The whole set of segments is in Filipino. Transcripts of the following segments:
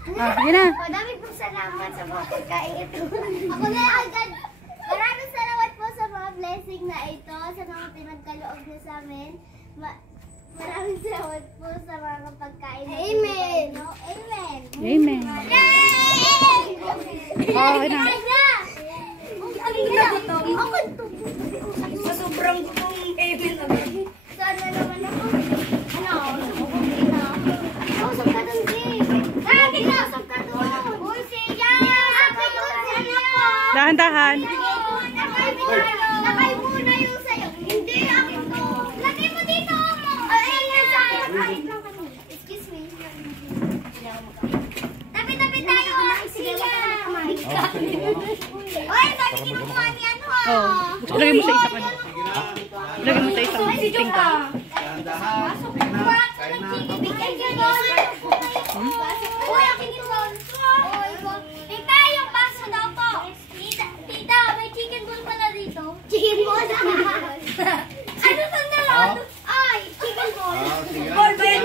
Sige na. Madami pong salamat sa mga pagkain ito. Ako na agad. Maraming salamat po sa mga blessing na ito, sa mga pinagkaloob niyo sa amin. Maraming salamat po sa mga pagkain na ito. Amen. Amen. Amen. Okay na. Sa sobrang gutong amen agad. Sana naman ako. Usap ka dun, Jay. Usap ka dun. Uy, siya. Dahan-dahan. Lakay muna yung sayo. Hindi, akin to. Lagay mo dito. Ayun na sa'yo. Excuse me. Tabi-tabi tayo. Sige lang. Uy, dami kinukuha ni ano ha. Lagay mo sa isa ka na. Lagay mo sa isang tingka. Uy, akin yung Tita, yung baso daw po. Tita, may chicken ball pa na dito. Chicken ball? Ano to na? Ay, chicken ball. Ball ba yan?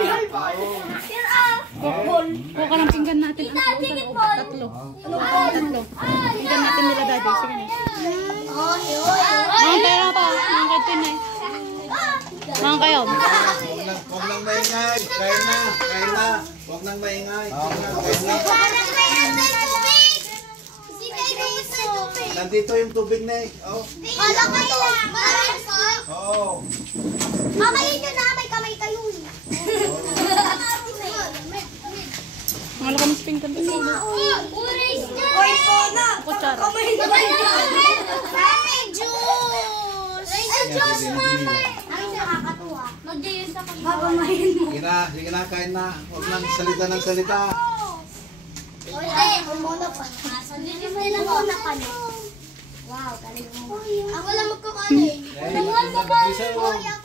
Ball. Kuha ka ng pinggan natin. Tita, chicken ball. Tatlo. Pinggan natin nila daddy. Sige na. Mga kayo pa. Mga kayo tin eh. Mga kayo. Huwag nang maingay. Kain na. Kain na. Huwag nang maingay. Parang may ando tubig. Nandito yung tubig na eh. Oh. Kala ko lang. Marami po. Oo. Mamayin nyo na. May kamay kayo. Mga kami sa pinggan. Uris na. Oy, po na. Kutsara. May juice. Ay, juice, mama. Ay, nakakatuwa. Mag-juice ako. Babamayin mo. Sige na. Sige na. Kain na. Huwag nang salita ng salita. Ay, muna pa. Muna pa. Wow, galing mo. Ako lang magkakanin. Ako lang magkakanin.